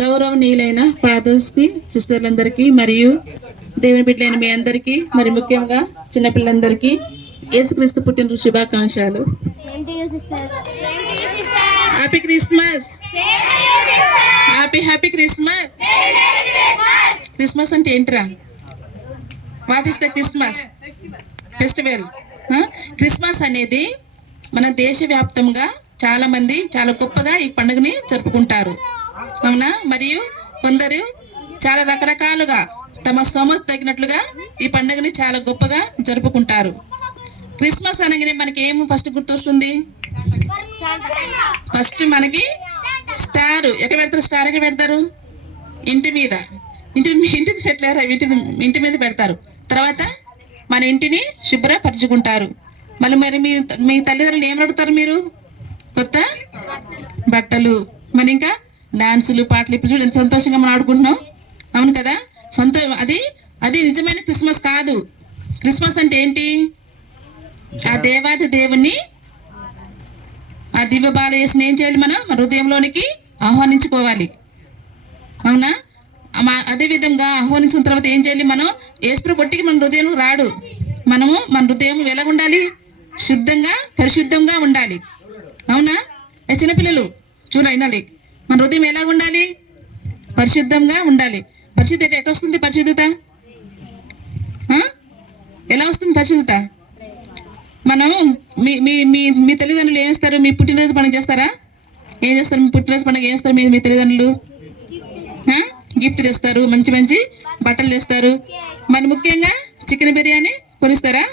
గౌరవనీయులైన ఫాదర్స్కి, సిస్టర్లందరికీ మరియు దేవుని బిడ్డలైన మీ అందరికీ, మరి ముఖ్యంగా చిన్నపిల్లలందరికీ యేసుక్రీస్తు పుట్టినరోజు శుభాకాంక్షలు. Happy Christmas. Happy Christmas. Christmas అంటే ఏంట్రా? What is the Christmas festival? Christmas అనేది మన దేశవ్యాప్తంగా చాలా మంది చాలా గొప్పగా ఈ పండుగని జరుపుకుంటారు, అవునా? మరియు కొందరు చాలా రకరకాలుగా తమ స్తోమత తగినట్లుగా ఈ పండుగని చాలా గొప్పగా జరుపుకుంటారు. క్రిస్మస్ అనగానే మనకి ఏమి ఫస్ట్ గుర్తొస్తుంది? ఫస్ట్ మనకి స్టార్. ఎక్కడ పెడతారు? స్టార్ ఎక్కడ పెడతారు? ఇంటి మీద. ఇంటి పెట్టలేరా? ఇంటి మీద పెడతారు. తర్వాత మన ఇంటిని శుభ్రపరచుకుంటారు. మరి మీ తల్లిదండ్రులు ఏం అడుగుతారు? మీరు కొత్త బట్టలు, మరి ఇంకా డాన్సులు, పాటలు. ఇప్పుడు చూడు ఎంత సంతోషంగా మనం ఆడుకుంటున్నాం, అవును కదా? అది నిజమైన క్రిస్మస్ కాదు. క్రిస్మస్ అంటే ఏంటి? ఆ దేవాది దేవుణ్ణి, ఆ దివ్య బాలయేసుని ఏం చేయాలి? మనం మన హృదయంలోనికి ఆహ్వానించుకోవాలి, అవునా? అదే విధంగా ఆహ్వానించిన తర్వాత ఏం చేయాలి? మనం యేసు కొట్టికి మన హృదయం రాడు. మన హృదయం ఎలా ఉండాలి? శుద్ధంగా, పరిశుద్ధంగా ఉండాలి, అవునా? చిన్నపిల్లలు చూడ వినాలి. మన హృదయం ఎలా ఉండాలి? పరిశుద్ధంగా ఉండాలి. పరిశుద్ధత ఎట్లా వస్తుంది? పరిశుద్ధత ఎలా వస్తుంది? పరిశుద్ధత మనం మీ తల్లిదండ్రులు ఏం చేస్తారు? మీ పుట్టినరోజు పండుగ చేస్తారా? ఏం చేస్తారు? మీ పుట్టినరోజు పండుగ ఏం చేస్తారు? మీ తల్లిదండ్రులు గిఫ్ట్ తెస్తారు, మంచి మంచి బట్టలు తెస్తారు. మరి ముఖ్యంగా చికెన్ బిర్యానీ కొనిస్తారా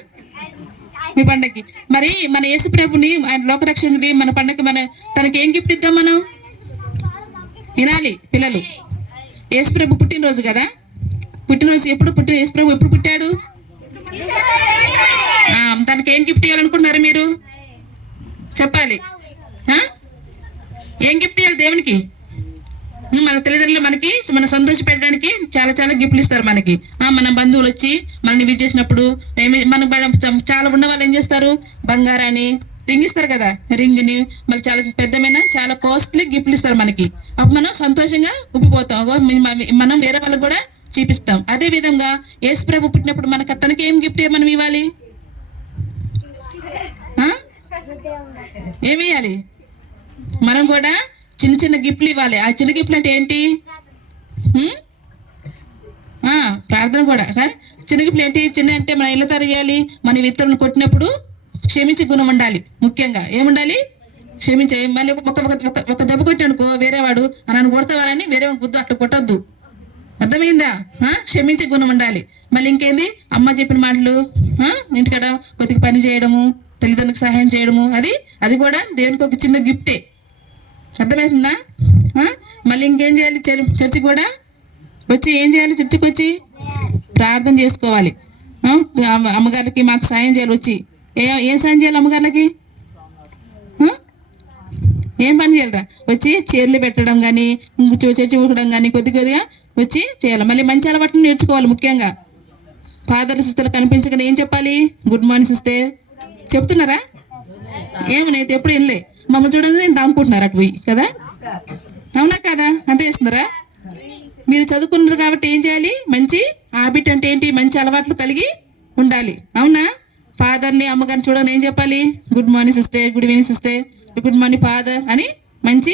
మీ పండగకి? మరి మన యేసు ప్రభుని, లోకరక్షకుడి మన పండగకి తనకి ఏం గిఫ్ట్ ఇద్దాం? మనం వినాలి పిల్లలు. యేసు ప్రభు పుట్టినరోజు కదా. పుట్టినరోజు యేసు ప్రభు ఎప్పుడు పుట్టాడు? తనకి ఏం గిఫ్ట్ ఇవ్వాలనుకుంటున్నారు మీరు? చెప్పాలి. ఏం గిఫ్ట్ ఇవ్వాలి దేవునికి? మన తల్లిదండ్రులు మన సంతోష పెట్టడానికి చాలా చాలా గిఫ్ట్లు ఇస్తారు మనకి. మన బంధువులు వచ్చి మనల్ని విజిట్ చేసినప్పుడు చాలా ఉన్న వాళ్ళు ఏం చేస్తారు? బంగారాన్ని, రింగ్ ఇస్తారు కదా, రింగ్ని, మళ్ళీ చాలా పెద్దమైన చాలా కాస్ట్లీ గిఫ్ట్లు ఇస్తారు మనకి. అప్పుడు మనం సంతోషంగా ఉబ్బిపోతాం. మనం వేరే వాళ్ళకి కూడా చూపిస్తాం. అదే విధంగా యేసు ప్రభు పుట్టినప్పుడు తనకి ఏం గిఫ్ట్ మనం ఇవ్వాలి? ఏమి ఇవ్వాలి? మనం కూడా చిన్న చిన్న గిఫ్ట్లు ఇవ్వాలి. ఆ చిన్న గిఫ్ట్లు అంటే ఏంటి? ప్రార్థన కూడా. చిన్న గిఫ్ట్లు ఏంటి? చిన్న అంటే మన ఇళ్ళ తరగాలి. మన ఇతరులను కొట్టినప్పుడు క్షమించే గుణం ఉండాలి. ముఖ్యంగా ఏముండాలి? క్షమించే. మళ్ళీ ఒక దెబ్బ కొట్టానుకో వేరేవాడు నన్ను కొడతావారని వేరే గుద్దు అట్లా కొట్టొద్దు, అర్థమైందా? క్షమించే గుణం ఉండాలి. మళ్ళీ ఇంకేంది? అమ్మ చెప్పిన మాటలు, ఇంటికాడ కొద్దిగా పని చేయడము, తల్లిదండ్రులకు సహాయం చేయడము, అది కూడా దేవునికి ఒక చిన్న గిఫ్టే, అర్థమవుతుందా? మళ్ళీ ఇంకేం చేయాలి? చర్చికి కూడా వచ్చి ఏం చేయాలి? చర్చికి వచ్చి ప్రార్థన చేసుకోవాలి. అమ్మగారికి మాకు సాయం చేయాలి. వచ్చి ఏం సాయం చేయాలి? అమ్మగారికి ఏం పని చేయాలరా? వచ్చి చీరలు పెట్టడం కానీ, చర్చి ఊకడం కానీ కొద్దిగా వచ్చి చేయాలి. మళ్ళీ మంచి అలవాట్లు నేర్చుకోవాలి. ముఖ్యంగా ఫాదర్ సిస్టర్ కనిపించగానే ఏం చెప్పాలి? గుడ్ మార్నింగ్ సిస్టర్ చెప్తున్నారా? ఏమనైతే ఎప్పుడు వినలే. మమ్మల్ని చూడండి నేను దాముకుంటున్నారు అటు పోయి కదా, అవునా కదా? అంతే చేస్తున్నారా? మీరు చదువుకున్నారు కాబట్టి ఏం చేయాలి? మంచి హ్యాబిట్ అంటే ఏంటి? మంచి అలవాట్లు కలిగి ఉండాలి, అవునా? ఫాదర్ని, అమ్మగారిని చూడని ఏం చెప్పాలి? Good morning sister, good evening sister, good morning father అని మంచి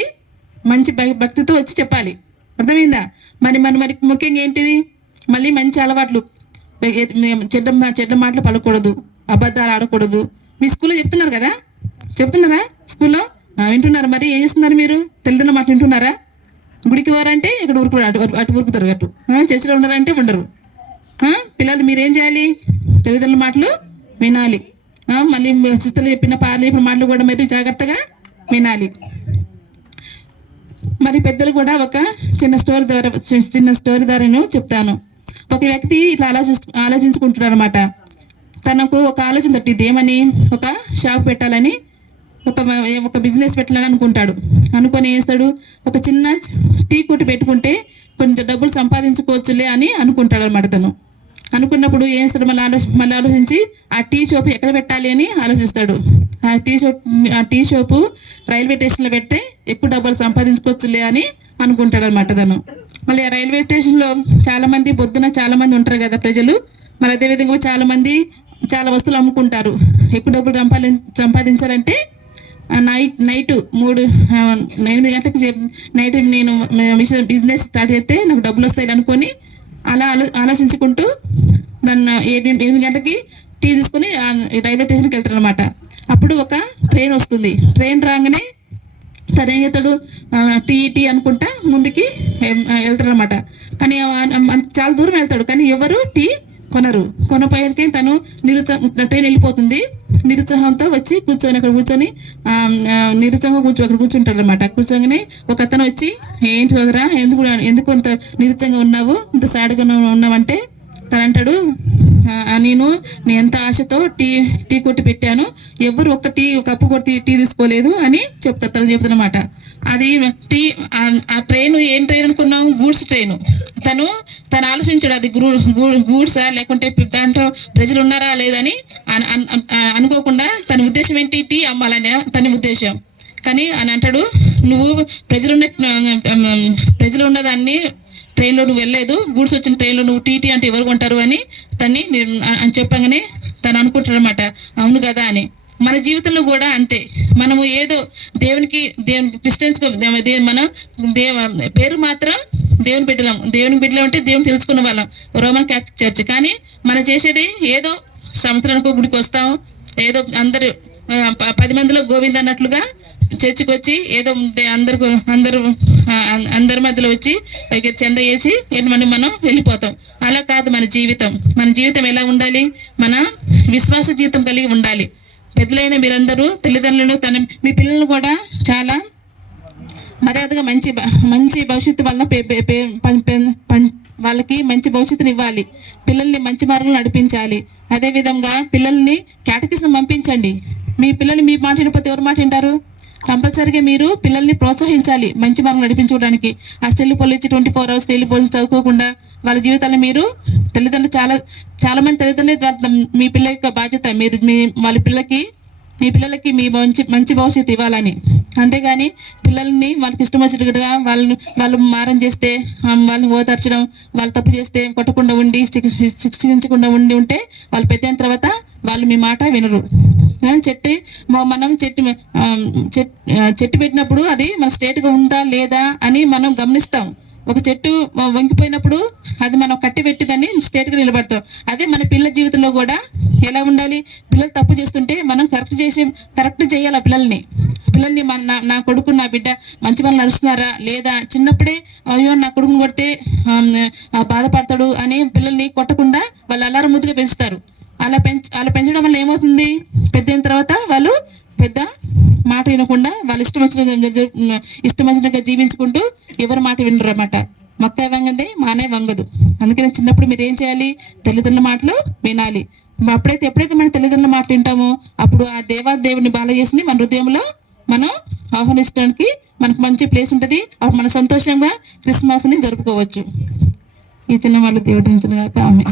మంచి భక్తితో వచ్చి చెప్పాలి, అర్థమైందా? మరి ముఖ్యంగా ఏంటిది? మళ్ళీ మంచి అలవాట్లు, చెడ్డ మాటలు పలకూడదు, అబద్ధాలు ఆడకూడదు. మీ స్కూల్లో చెప్తున్నారు కదా, చెప్తున్నారా? స్కూల్లో వింటున్నారు? మరి ఏం చేస్తున్నారు మీరు? తల్లిదండ్రుల మాట వింటున్నారా? గుడికి పోరంటే ఇక్కడ అటు ఉరుకుతారు, అటు చర్చిలో ఉన్నారంటే ఉండరు. పిల్లలు మీరేం చేయాలి? తల్లిదండ్రుల మాటలు వినాలి. మళ్ళీ సిస్టర్లు చెప్పిన చెప్పిన మాటలు కూడా మరి జాగ్రత్తగా వినాలి. మరి పెద్దలు కూడా ఒక చిన్న స్టోరీ ద్వారా చెప్తాను. ఒక వ్యక్తి ఇట్లా ఆలోచించుకుంటున్నారు అనమాట. తనకు ఒక ఆలోచన తట్టింది. ఏమని? ఒక షాప్ పెట్టాలని, ఒక బిజినెస్ పెట్టాలని అనుకుంటాడు. అనుకొని ఏం చేస్తాడు? ఒక చిన్న టీ కొట్టు పెట్టుకుంటే కొంచెం డబ్బులు సంపాదించుకోవచ్చులే అని అనుకుంటాడు అనమాట. తను అనుకున్నప్పుడు ఏం చేస్తాడు? మళ్ళీ ఆలోచించి ఆ టీ షాప్ ఎక్కడ పెట్టాలి అని ఆలోచిస్తాడు. ఆ టీ షాపు రైల్వే స్టేషన్లో పెడితే ఎక్కువ డబ్బులు సంపాదించుకోవచ్చులే అని అనుకుంటాడు అనమాట తను. మళ్ళీ ఆ రైల్వే స్టేషన్లో చాలామంది పొద్దున చాలామంది ఉంటారు కదా ప్రజలు. మరి అదేవిధంగా చాలామంది చాలా వస్తువులు అమ్ముకుంటారు. ఎక్కువ డబ్బులు సంపాదించాలంటే నైట్ 9 గంటలకు నైట్ నేను బిజినెస్ స్టార్ట్ చేస్తే నాకు డబ్బులు వస్తాయి అనుకొని అలా ఆలోచించుకుంటూ దాన్ని 8 గంటలకి టీ తీసుకొని రైల్వే స్టేషన్కి వెళ్తారు అనమాట. అప్పుడు ఒక ట్రైన్ వస్తుంది. ట్రైన్ రాగానే తను ఏం చేస్తాడు, టీ అనుకుంటా ముందుకి వెళ్తాడు అనమాట. కానీ చాలా దూరం వెళ్తాడు, కానీ ఎవరు టీ కొనపోయాకే తను ట్రైన్ వెళ్ళిపోతుంది. నిరుత్సాహంతో వచ్చి అక్కడ కూర్చొని నిరుత్సాహంగా కూర్చుంటాడు అనమాట. కూర్చోగానే ఒక అతను వచ్చి, ఏంటి సోదరా, ఎందుకు అంత నిరుత్సాహంగా ఉన్నావు, ఇంత సాడ్గా ఉన్నావంటే తను అంటాడు, నేను ఎంత ఆశతో టీ కొట్టి పెట్టాను, ఎవరు ఒక కప్పు కొట్టి టీ తీసుకోలేదు అని తను చెప్తున్నమాట. అది ఆ ట్రైన్ ఏం ట్రైన్ అనుకున్నాం, గూడ్స్ ట్రైన్. తను ఆలోచించాడు అది గూడ్సా లేకుంటే దాంట్లో ప్రజలు ఉన్నారా లేదని అనుకోకుండా తన ఉద్దేశం ఏంటి, టీ అమ్మాలని తన ఉద్దేశం. కానీ అని అంటాడు, నువ్వు ప్రజలు ఉన్నదాన్ని ట్రైన్లో నువ్వు వెళ్ళలేదు, గూడ్స్ వచ్చిన ట్రైన్లో నువ్వు టీ అంటే ఎవరు కొంటారు అని అని చెప్పగానే తను అనుకుంటాడు అనమాట, అవును కదా అని. మన జీవితంలో కూడా అంతే. మనము ఏదో దేవునికి క్రిస్టియన్స్ మనం పేరు మాత్రం దేవుని బిడ్డలం అంటే దేవుని తెలుసుకున్న వాళ్ళం, రోమన్ క్యాథలిక్ చర్చ్. కానీ మనం చేసేది ఏదో సంవత్సరానికి గుడికి వస్తాం, ఏదో అందరూ 10 మందిలో గోవింద అన్నట్లుగా చర్చికి వచ్చి ఏదో అందరి మధ్యలో వచ్చి చెంద వేసి మనం వెళ్ళిపోతాం. అలా కాదు మన జీవితం ఎలా ఉండాలి, మన విశ్వాస జీవితం కలిగి ఉండాలి. పెద్దలైన మీరందరూ తల్లిదండ్రులను మీ పిల్లలను కూడా చాలా మర్యాదగా మంచి భవిష్యత్తు వలన వాళ్ళకి మంచి భవిష్యత్తుని ఇవ్వాలి. పిల్లల్ని మంచి మార్గంలో నడిపించాలి. అదేవిధంగా పిల్లల్ని కేటకిజం పంపించండి. మీ పిల్లలు మీ మాట వినకపోతే ఎవరు మాట వింటారు? కంపల్సరీగా మీరు పిల్లల్ని ప్రోత్సహించాలి మంచి మార్గం నడిపించుకోవడానికి. ఆ సెల్ పొలిచి 24 hours సెల్ పొలిచి చదువుకోకుండా వాళ్ళ జీవితాన్ని మీరు తల్లిదండ్రులు చాలా మంది తల్లిదండ్రులు మీ పిల్లల యొక్క బాధ్యత. మీరు మీ పిల్లలకి మంచి భవిష్యత్తు ఇవ్వాలని. అంతేగాని పిల్లల్ని వాళ్ళకి ఇష్టం వచ్చినట్టుగా వాళ్ళు మారం చేస్తే వాళ్ళని ఓదార్చడం, వాళ్ళు తప్పు చేస్తే కొట్టకుండా ఉండి శిక్షించకుండా ఉంటే వాళ్ళు పెద్ద తర్వాత వాళ్ళు మీ మాట వినరు. మనం చెట్టు పెట్టినప్పుడు అది మన స్ట్రేట్గా ఉందా లేదా అని మనం గమనిస్తాం. ఒక చెట్టు వంగిపోయినప్పుడు అది మనం కట్టి పెట్టిదని స్ట్రేట్గా నిలబడతాం. అదే మన పిల్లల జీవితంలో కూడా ఎలా ఉండాలి, పిల్లలు తప్పు చేస్తుంటే మనం కరెక్ట్ చేయాలి. పిల్లల్ని నా కొడుకు నా బిడ్డ మంచి పనులు నడుస్తున్నారా లేదా, చిన్నప్పుడే అయ్యో నా కొడుకుని కొడితే బాధపడతాడు అని పిల్లల్ని కొట్టకుండా వాళ్ళు అలారం ముద్దుగా పెంచుతారు. అలా పెంచడం వల్ల ఏమవుతుంది, పెద్దయిన తర్వాత వాళ్ళు పెద్ద మాట వినకుండా వాళ్ళు ఇష్టం వచ్చినట్టుగా జీవించుకుంటూ ఎవరి మాట వినరు అన్నమాట. మొక్క వంగదే మానే వంగదు. అందుకని చిన్నప్పుడు మీరు ఏం చేయాలి, తల్లిదండ్రుల మాటలు వినాలి. ఎప్పుడైతే మన తల్లిదండ్రుల మాటలు వింటామో అప్పుడు ఆ దేవుని బాల చేసి మన హృదయంలో మనం ఆహ్వానించడానికి మనకు మంచి ప్లేస్ ఉంటుంది. అప్పుడు మన సంతోషంగా క్రిస్మస్ని జరుపుకోవచ్చు. ఈ చిన్న వాళ్ళు దేవుడు ఆమె.